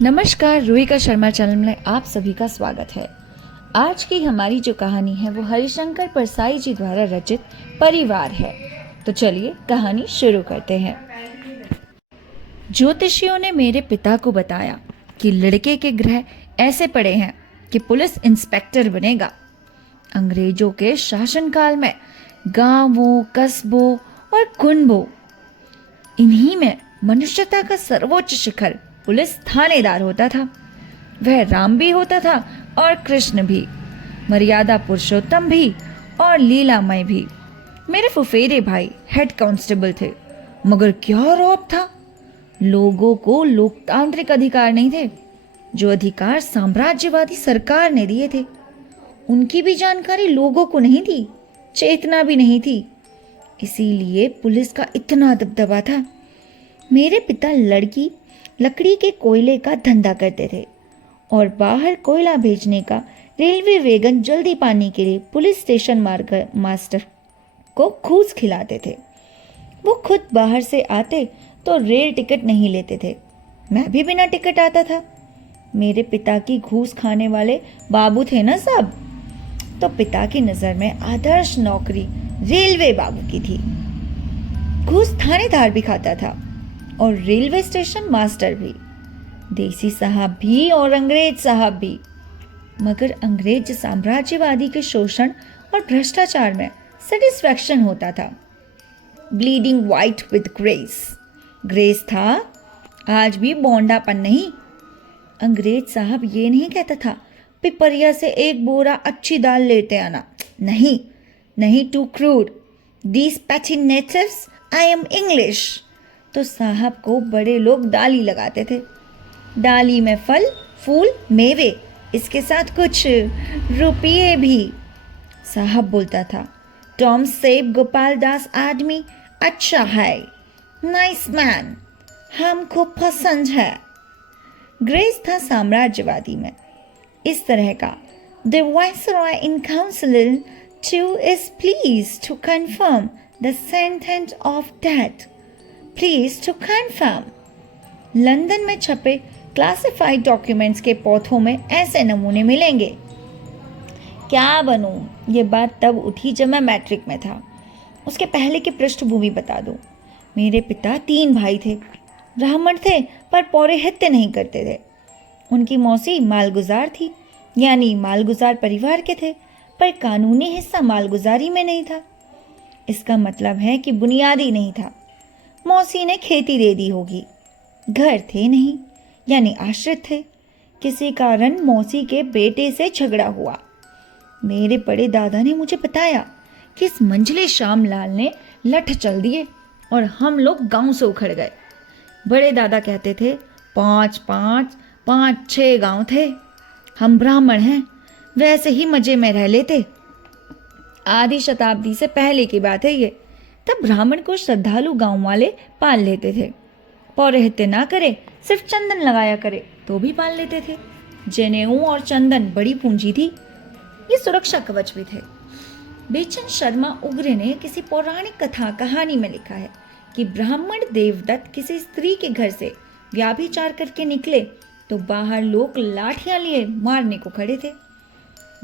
नमस्कार, रूहिका शर्मा चैनल में आप सभी का स्वागत है। आज की हमारी जो कहानी है वो हरिशंकर परसाई जी द्वारा रचित परिवार है। तो चलिए कहानी शुरू करते हैं। ज्योतिषियों ने मेरे पिता को बताया कि लड़के के ग्रह ऐसे पड़े हैं कि पुलिस इंस्पेक्टर बनेगा। अंग्रेजों के शासनकाल में गांवों, कस्बों और कुनबों, इन्हीं में मनुष्यता का सर्वोच्च शिखर पुलिस थानेदार होता था। वह राम भी होता था और कृष्ण भी, मर्यादा पुरुषोत्तम भी और लीलामय भी। मेरे फुफेरे भाई हेड कांस्टेबल थे, मगर क्या रौब था। लोगों को लोकतांत्रिक अधिकार नहीं थे, जो अधिकार साम्राज्यवादी सरकार ने दिए थे उनकी भी जानकारी लोगों को नहीं थी, चेतना भी नहीं थी। इसीलिए पुलिस का इतना दबदबा था। मेरे पिता लकड़ी के कोयले का धंधा करते थे और बाहर कोयला भेजने का रेलवे वैगन जल्दी पाने के लिए पुलिस स्टेशन मास्टर को घूस खिलाते थे। वो खुद बाहर से आते तो रेल टिकट नहीं लेते थे, मैं भी बिना टिकट आता था। मेरे पिता की घूस खाने वाले बाबू थे ना सब, तो पिता की नज़र में आदर्श नौकरी रेलवे बाबू की थी। घूस थानेदार भी खाता था और रेलवे स्टेशन मास्टर भी, देसी साहब भी और अंग्रेज साहब भी। मगर अंग्रेज साम्राज्यवादी के शोषण और भ्रष्टाचार में सेटिस्फैक्शन होता था। ब्लीडिंग वाइट विद ग्रेस था, आज भी बोंडापन नहीं। अंग्रेज साहब ये नहीं कहता था पिपरिया से एक बोरा अच्छी दाल लेते आना, नहीं, too crude, these patchy natives, I am English. तो साहब को बड़े लोग डाली लगाते थे। डाली में फल, फूल, मेवे, इसके साथ कुछ रुपये भी। साहब बोलता था, टॉम सेब गोपाल दास आदमी अच्छा है, नाइस मैन, हमको पसंद है। ग्रेस था साम्राज्यवादी में इस तरह का, the viceroy in council too is please to confirm the sentence of death, please to confirm. London में छपे क्लासिफाइड डॉक्यूमेंट्स के पोथों में ऐसे नमूने मिलेंगे। क्या बनूं, ये बात तब उठी जब मैं मैट्रिक में था। उसके पहले की पृष्ठभूमि बता दूं। मेरे पिता 3 भाई थे, ब्राह्मण थे पर पौरोहित्य नहीं करते थे। उनकी मौसी मालगुजार थी, यानी मालगुजार परिवार के थे, पर कानूनी हिस्सा मालगुजारी में नहीं था। इसका मतलब है कि बुनियादी नहीं था। मौसी ने खेती दे दी होगी, घर थे नहीं, यानी आश्रित थे। किसी कारण मौसी के बेटे से झगड़ा हुआ। मेरे बड़े दादा ने मुझे बताया कि इस मंझले श्याम लाल ने लठ चल दिए और हम लोग गांव से उखड़ गए। बड़े दादा कहते थे 5-6 गांव थे, हम ब्राह्मण हैं, वैसे ही मजे में रह लेते। आधी शताब्दी से पहले की बात है ये। तब ब्राह्मण को श्रद्धालु गांव वाले पाल लेते थे, पौरोहित्य ना करे, सिर्फ चंदन लगाया करे तो भी पाल लेते थे। जनेऊ और चंदन बड़ी पूंजी थी, ये सुरक्षा कवच भी थे। बेचन शर्मा उग्रे ने किसी पौराणिक कथा कहानी में लिखा है कि ब्राह्मण देवदत्त किसी स्त्री के घर से व्याभिचार करके निकले तो बाहर लोग लाठियां लिए मारने को खड़े थे।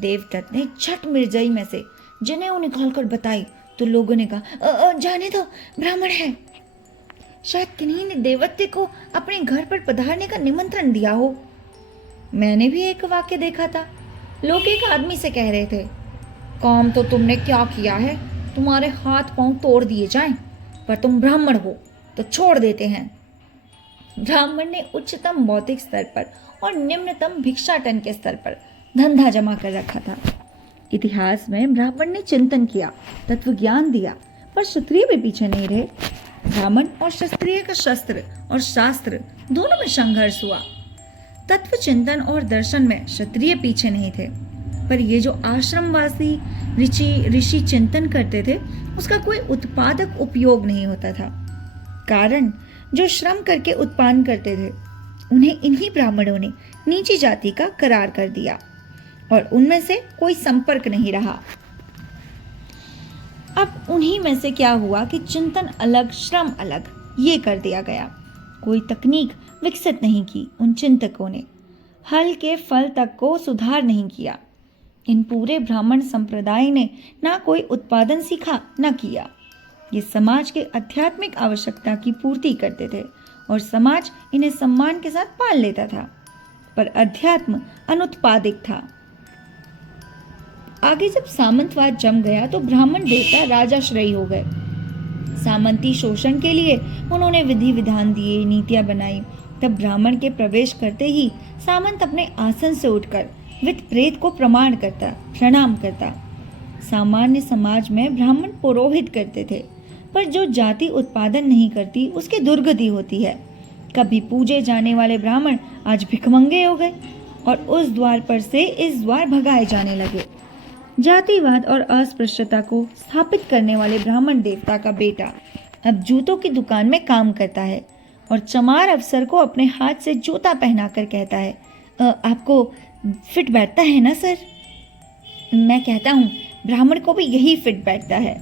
देवदत्त ने झट मिर्जई में से जनेऊ निकालकर बताई तो लोगों ने कहा, जाने दो, ब्राह्मण है। शायद किन्हीं ने देवत्य को अपने घर पर पधारने का निमंत्रण दिया हो। मैंने भी एक वाक्य देखा था। लोग एक आदमी से कह रहे थे, काम तो तुमने क्या किया है, तुम्हारे हाथ पांव तोड़ दिए जाएं, पर तुम ब्राह्मण हो तो छोड़ देते हैं। ब्राह्मण ने उच्चतम बौद्धिक स्तर पर और निम्नतम भिक्षाटन के स्तर पर धंधा जमा कर रखा था। इतिहास में ब्राह्मण ने चिंतन किया, तत्व ज्ञान दिया, पर क्षत्रिय भी पीछे नहीं रहे। ब्राह्मण और क्षत्रिय का शस्त्र और शास्त्र दोनों में संघर्ष हुआ। तत्व चिंतन और दर्शन में क्षत्रिय पीछे नहीं थे, पर ये जो आश्रमवासी ऋषि चिंतन करते थे उसका कोई उत्पादक उपयोग नहीं होता था। कारण जो श्रम करके उत्पन्न करते थे उन्हें इन्हीं ब्राह्मणों ने नीची जाति का करार कर दिया और उनमें से कोई संपर्क नहीं रहा। अब उन्हीं में से क्या हुआ कि चिंतन अलग, श्रम अलग, ये कर दिया गया कोई तकनीक विकसित नहीं की उन चिंतकों ने, हल के फल तक को सुधार नहीं किया। इन पूरे ब्राह्मण संप्रदाय ने ना कोई उत्पादन सीखा ना किया। ये समाज के आध्यात्मिक आवश्यकता की पूर्ति करते थे और समाज इन्हें सम्मान के साथ पाल लेता था, पर अध्यात्म अनुत्पादिक था। आगे जब सामंतवाद जम गया तो ब्राह्मण देवता राजाश्रयी हो गए। सामंती शोषण के लिए उन्होंने विधि विधान दिए, नीतियां बनाई। तब ब्राह्मण के प्रवेश करते ही सामंत अपने आसन से उठकर वित प्रेत को प्रणाम करता। सामान्य समाज में ब्राह्मण पुरोहित करते थे, पर जो जाति उत्पादन नहीं करती उसकी दुर्गति होती है। कभी पूजे जाने वाले ब्राह्मण आज भिखमंगे हो गए और उस द्वार पर से इस द्वार भगाए जाने लगे। जातिवाद और अस्पृश्यता को स्थापित करने वाले ब्राह्मण देवता का बेटा अब जूतों की दुकान में काम करता है और चमार अफसर को अपने हाथ से जूता पहनाकर कहता है, आपको फिट बैठता है ना सर? मैं कहता हूँ ब्राह्मण को भी यही फिट बैठता है।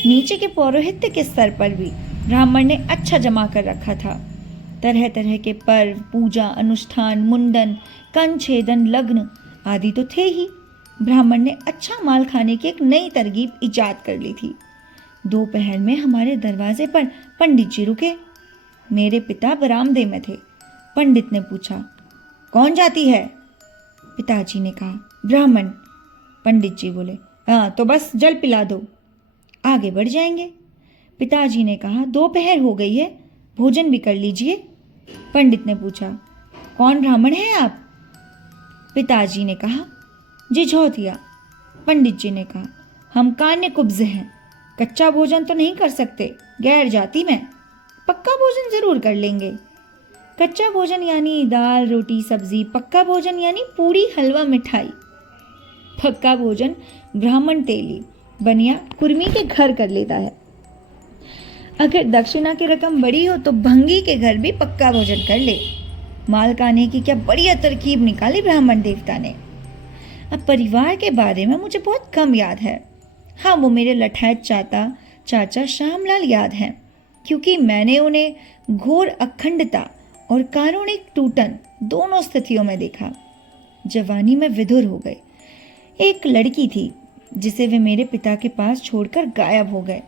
नीचे के पौरोहित्य के स्तर पर भी ब्राह्मण ने अच्छा जमा कर रखा था। तरह तरह के पर्व, पूजा, अनुष्ठान, मुंडन, कंछेदन, लग्न आदि तो थे ही। ब्राह्मण ने अच्छा माल खाने की एक नई तरकीब इजाद कर ली थी। दोपहर में हमारे दरवाजे पर पंडित जी रुके। मेरे पिता बरामदे में थे। पंडित ने पूछा, कौन जाति है? पिताजी ने कहा, ब्राह्मण। पंडित जी बोले, हाँ तो बस जल पिला दो, आगे बढ़ जाएंगे। पिताजी ने कहा, दोपहर हो गई है, भोजन भी कर लीजिए। पंडित ने पूछा, कौन ब्राह्मण है आप? पिताजी ने कहा, जिझौतिया। पंडित जी ने कहा, हम कान्य कुब्ज हैं, कच्चा भोजन तो नहीं कर सकते, गैर जाति में, पक्का भोजन जरूर कर लेंगे। कच्चा भोजन यानी दाल रोटी सब्जी, पक्का भोजन यानी पूरी हलवा मिठाई। पक्का भोजन ब्राह्मण तेली बनिया कुर्मी के घर कर लेता है। अगर दक्षिणा की रकम बड़ी हो तो भंगी के घर भी पक्का भोजन कर ले। माल खाने की क्या बढ़िया तरकीब निकाली ब्राह्मण देवता ने। अब परिवार के बारे में मुझे बहुत कम याद है। हाँ, वो मेरे लठायत चाचा श्यामलाल याद हैं, क्योंकि मैंने उन्हें घोर अखंडता और कारुणिक टूटन दोनों स्थितियों में देखा। जवानी में विधुर हो गए। एक लड़की थी जिसे वे मेरे पिता के पास छोड़कर गायब हो गए।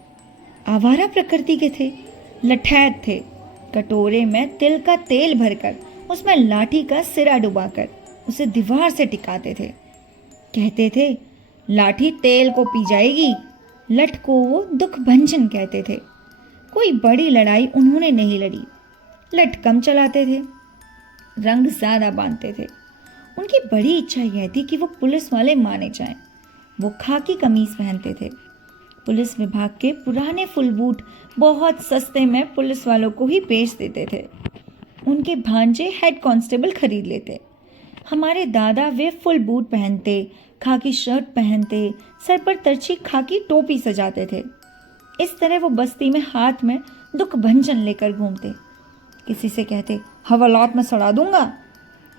आवारा प्रकृति के थे, लठैत थे। कटोरे में तिल का तेल भरकर उसमें लाठी का सिरा डुबाकर उसे दीवार से टिकाते थे। कहते थे, लाठी तेल को पी जाएगी। लठ को वो दुख भंजन कहते थे। कोई बड़ी लड़ाई उन्होंने नहीं लड़ी। लठ कम चलाते थे, रंग ज्यादा बांधते थे। उनकी बड़ी इच्छा यह थी कि वो पुलिस वाले माने जाएं। वो खाकी कमीज पहनते थे। पुलिस विभाग के पुराने फुल बूट बहुत सस्ते में पुलिस वालों को ही बेच देते थे। उनके भांजे हेड कांस्टेबल खरीद लेते। हमारे दादा वे फुल बूट पहनते, खाकी शर्ट पहनते, सर पर तिरछी खाकी टोपी सजाते थे। इस तरह वो बस्ती में हाथ में दुख भंजन लेकर घूमते। किसी से कहते, हवालात में सड़ा दूंगा।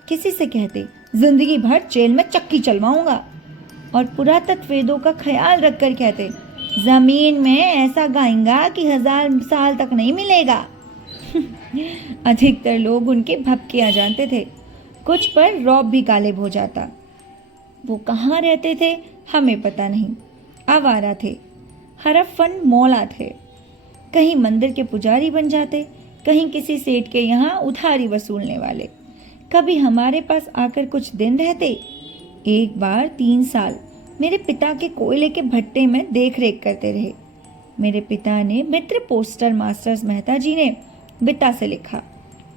किसी से कहते, जिंदगी भर जेल में चक्की चलवाऊंगा। और पुरातत्व वेदों का ख्याल रखकर कहते, जमीन में ऐसा गाएंगा कि 1000 साल तक नहीं मिलेगा। अधिकतर लोग उनके भपकियां जानते थे। कुछ पर रौब भी गालिब हो जाता। वो कहाँ रहते थे हमें पता नहीं। आवारा थे, हरफन मौला थे। कहीं मंदिर के पुजारी बन जाते, कहीं किसी सेठ के यहाँ उधारी वसूलने वाले। कभी हमारे पास आकर कुछ दिन रहते। एक बार 3 साल मेरे पिता के कोयले के भट्टे में देख रेख करते रहे। मेरे पिता ने मित्र पोस्टर मास्टर्स मेहता जी ने बिता से लिखा,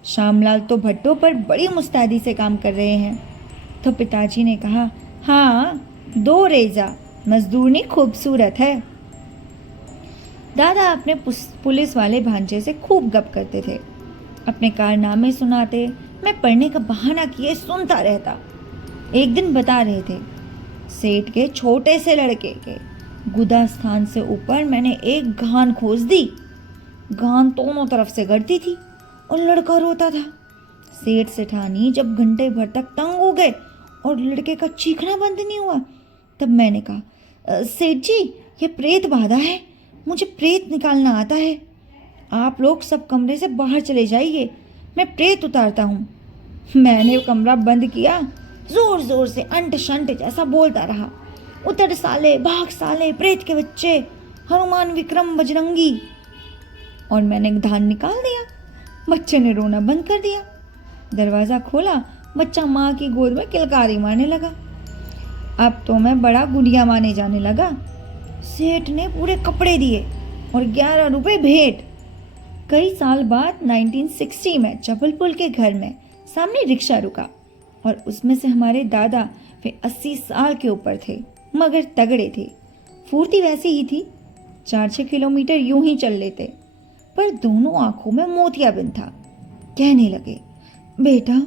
श्यामलाल तो भट्टों पर बड़ी मुस्तैदी से काम कर रहे हैं। तो पिताजी ने कहा, हाँ 2 रेजा मजदूरनी खूबसूरत है। दादा अपने पुलिस वाले भांजे से खूब गप करते थे। अपने कारनामे सुनाते, मैं पढ़ने का बहाना किए सुनता रहता। एक दिन बता रहे थे, सेठ के छोटे से लड़के के गुदा स्थान से ऊपर मैंने एक गान खोज दी। गान दोनों तरफ से गड़ती थी और लड़का रोता था। सेठ सेठानी जब घंटे भर तक तंग हो गए और लड़के का चीखना बंद नहीं हुआ, तब मैंने कहा, सेठ जी ये प्रेत बाधा है, मुझे प्रेत निकालना आता है। आप लोग सब कमरे से बाहर चले जाइए, मैं प्रेत उतारता हूँ। मैंने कमरा बंद किया, जोर जोर से अंट शंट जैसा बोलता रहा, उतर साले, भाग साले, प्रेत के बच्चे, हनुमान विक्रम बजरंगी। और मैंने धान निकाल दिया। बच्चे ने रोना बंद कर दिया। दरवाज़ा खोला, बच्चा माँ की गोद में किलकारी मारने लगा। अब तो मैं बड़ा गुड़िया माने जाने लगा। सेठ ने पूरे कपड़े दिए और 11 रुपए भेंट। कई साल बाद 1960 में जबलपुर के घर में सामने रिक्शा रुका और उसमें से हमारे दादा, वे 80 साल के ऊपर थे मगर तगड़े थे। फुर्ती वैसी ही थी, 4-6 किलोमीटर यूं ही चल लेते, पर दोनों आंखों में मोतियाबिंद था। कहने लगे, बेटा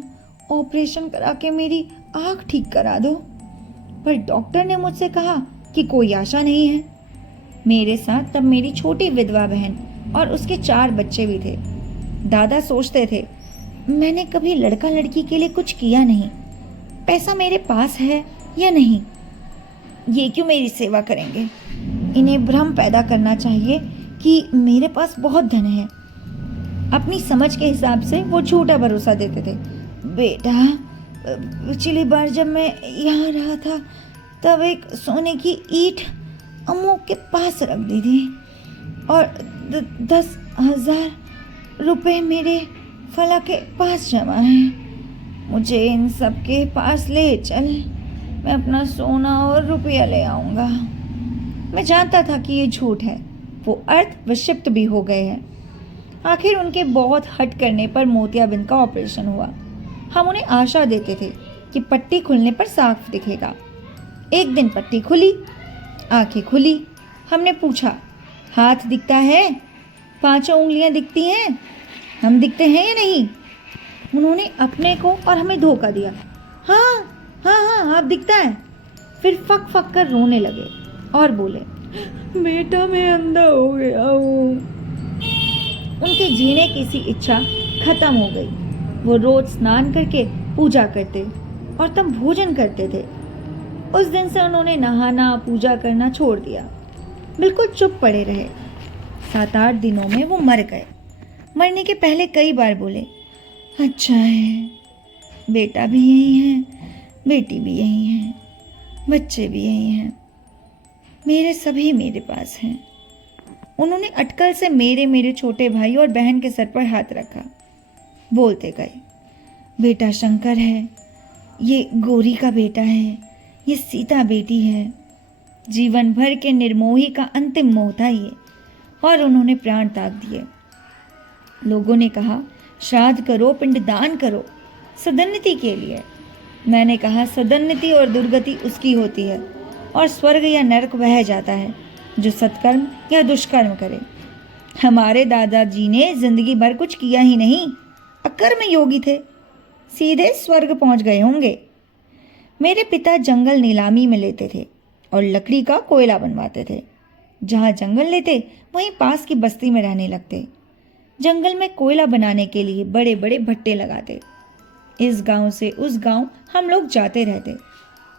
ऑपरेशन करा के मेरी आंख ठीक करा दो। पर डॉक्टर ने मुझसे कहा कि कोई आशा नहीं है। मेरे साथ तब मेरी छोटी विधवा बहन और उसके 4 बच्चे भी थे। दादा सोचते थे मैंने कभी लड़का लड़की के लिए कुछ किया नहीं, पैसा मेरे पास है या नहीं, ये क्यों मेरी सेवा करेंगे। इन्हें भ्रम पैदा करना चाहिए कि मेरे पास बहुत धन है। अपनी समझ के हिसाब से वो झूठा भरोसा देते थे। बेटा, पिछली बार जब मैं यहाँ रहा था तब एक सोने की ईंट अम्मू के पास रख दी थी और 10,000 रुपए मेरे फला के पास जमा हैं। मुझे इन सब के पास ले चल, मैं अपना सोना और रुपया ले आऊँगा। मैं जानता था कि ये झूठ है। वो अर्थ विक्षिप्त भी हो गए हैं। आखिर उनके बहुत हट करने पर मोतियाबिंद का ऑपरेशन हुआ। हम उन्हें आशा देते थे कि पट्टी खुलने पर साफ दिखेगा। एक दिन पट्टी खुली, आंखें खुली। हमने पूछा, हाथ दिखता है? 5 उंगलियां दिखती हैं? हम दिखते हैं या नहीं? उन्होंने अपने को और हमें धोखा दिया। हाँ हाँ हाँ, आप दिखता है। फिर फक फक कर रोने लगे और बोले, बेटा मैं अंधा हो गया हूँ। उनके जीने की सी इच्छा खत्म हो गई। वो रोज स्नान करके पूजा करते और तब भोजन करते थे। उस दिन से उन्होंने नहाना पूजा करना छोड़ दिया, बिल्कुल चुप पड़े रहे। 7-8 दिनों में वो मर गए। मरने के पहले कई बार बोले, अच्छा है, बेटा भी यही है, बेटी भी यही है, बच्चे भी यही हैं, मेरे सभी मेरे पास हैं। उन्होंने अटकल से मेरे छोटे भाई और बहन के सर पर हाथ रखा। बोलते गए, बेटा शंकर है, ये गौरी का बेटा है, ये सीता बेटी है। जीवन भर के निर्मोही का अंतिम मोह था ये, और उन्होंने प्राण त्याग दिए। लोगों ने कहा, श्राद्ध करो, पिंडदान करो, सदन्नति के लिए। मैंने कहा, सदन्नति और दुर्गति उसकी होती है और स्वर्ग या नरक वह जाता है जो सत्कर्म या दुष्कर्म करे। हमारे दादाजी ने जिंदगी भर कुछ किया ही नहीं, अकर्म योगी थे, सीधे स्वर्ग पहुंच गए होंगे। मेरे पिता जंगल नीलामी में लेते थे और लकड़ी का कोयला बनवाते थे। जहाँ जंगल लेते वहीं पास की बस्ती में रहने लगते। जंगल में कोयला बनाने के लिए बड़े बड़े भट्टे लगाते। इस गांव से उस गांव हम लोग जाते रहते।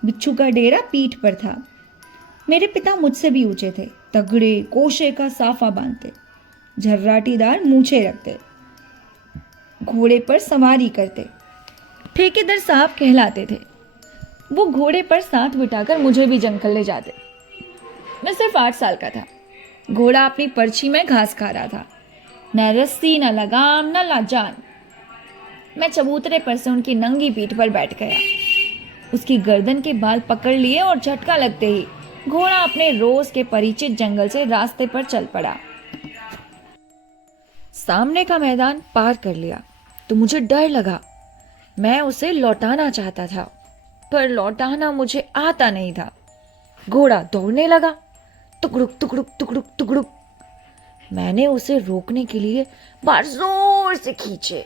बिच्छू का डेरा पीठ पर था। मेरे पिता मुझसे भी ऊंचे थे, तगड़े, कोशे का साफा बांधते, झर्राटीदार मूछें रखते, घोड़े पर सवारी करते, ठेकेदार साहब कहलाते थे। वो घोड़े पर साथ बिठाकर मुझे भी जंगल ले जाते। मैं सिर्फ 8 साल का था। घोड़ा अपनी पर्ची में घास खा रहा था, न रस्सी, न लगाम, न लाजान। मैं चबूतरे पर से उनकी नंगी पीठ पर बैठ गया। उसकी गर्दन के बाल पकड़ लिए और झटका लगते ही घोड़ा अपने रोज के परिचित जंगल से रास्ते पर चल पड़ा। सामने का मैदान पार कर लिया तो मुझे डर लगा। मैं उसे लौटाना चाहता था, पर लौटाना मुझे आता नहीं था। घोड़ा दौड़ने लगा, टुकड़ुक टुकड़ुक टुकड़ुक टुकड़ुक। मैंने उसे रोकने के लिए बार जोर से खींचे।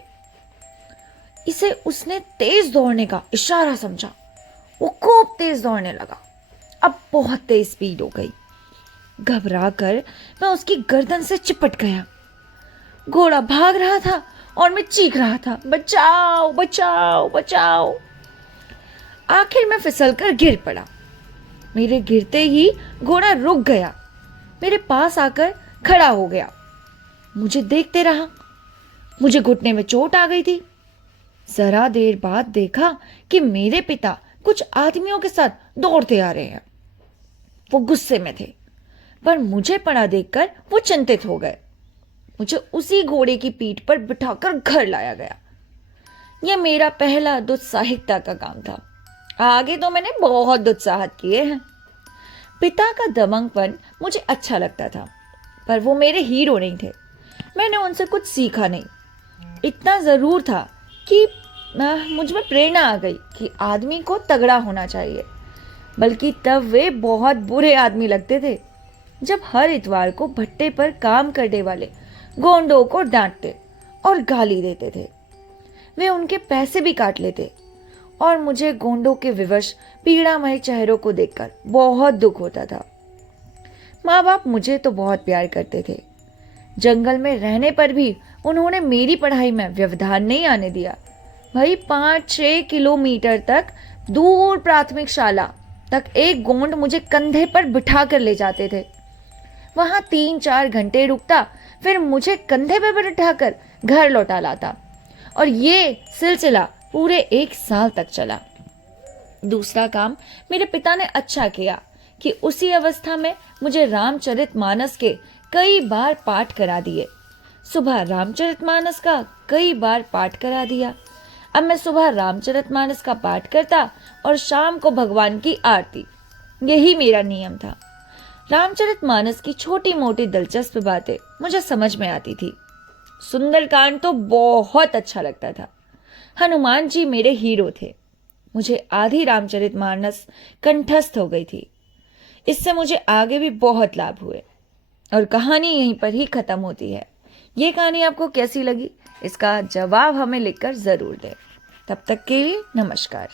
इसे उसने तेज दौड़ने का इशारा समझा। वो खूब तेज दौड़ने लगा। अब बहुत तेज स्पीड हो गई। घबरा कर मैं उसकी गर्दन से चिपट गया। घोड़ा भाग रहा था और मैं चीख रहा था, बचाओ बचाओ बचाओ। आखिर मैं फिसलकर गिर पड़ा। मेरे गिरते ही घोड़ा रुक गया, मेरे पास आकर खड़ा हो गया, मुझे देखते रहा। मुझे घुटने में चोट आ गई थी। जरा देर बाद देखा कि मेरे पिता कुछ आदमियों के साथ दौड़ते आ रहे हैं। वो गुस्से में थे, पर मुझे पड़ा देखकर वो चिंतित हो गए। मुझे उसी घोड़े की पीठ पर बिठाकर घर लाया गया। यह मेरा पहला दुस्साहसिकता का काम था। आगे तो मैंने बहुत दुस्साहत किए हैं। पिता का दबंगपन मुझे अच्छा लगता था, पर वो मेरे हीरो नहीं थे। मैंने उनसे कुछ सीखा नहीं। इतना जरूर था कि मुझ में प्रेरणा आ गई कि आदमी को तगड़ा होना चाहिए। बल्कि तब वे बहुत बुरे आदमी लगते थे, जब हर इतवार को भट्टे पर काम करने वाले गोंडों को डांटते और गाली देते थे। वे उनके पैसे भी काट लेते और मुझे गोंडों के विवश पीड़ामय चेहरों को देखकर बहुत दुख होता था। माँ बाप मुझे तो बहुत प्यार करते थे। जंगल में रहने पर भी उन्होंने मेरी पढ़ाई में व्यवधान नहीं आने दिया। भाई 5-6 किलोमीटर तक दूर प्राथमिक शाला तक एक गोंड मुझे कंधे पर बिठा कर ले जाते थे। वहां 3-4 घंटे रुकता, फिर मुझे कंधे पर बिठाकर घर लौटा लाता, और ये सिलसिला पूरे 1 साल तक चला। दूसरा काम मेरे पिता ने अच्छा किया कि उसी अवस्था में मुझे रामचरितमानस के कई बार पाठ करा दिए। सुबह रामचरितमानस का कई बार पाठ करा दिया। अब मैं सुबह रामचरितमानस का पाठ करता और शाम को भगवान की आरती। यही मेरा नियम था। रामचरितमानस की छोटी मोटी दिलचस्प बातें मुझे समझ में आती थी। सुंदरकांड तो बहुत अच्छा लगता था। हनुमान जी मेरे हीरो थे। मुझे आधी रामचरितमानस कंठस्थ हो गई थी। इससे मुझे आगे भी बहुत लाभ हुए। और कहानी यहीं पर ही खत्म होती है। ये कहानी आपको कैसी लगी, इसका जवाब हमें लिखकर जरूर दें। तब तक के लिए नमस्कार।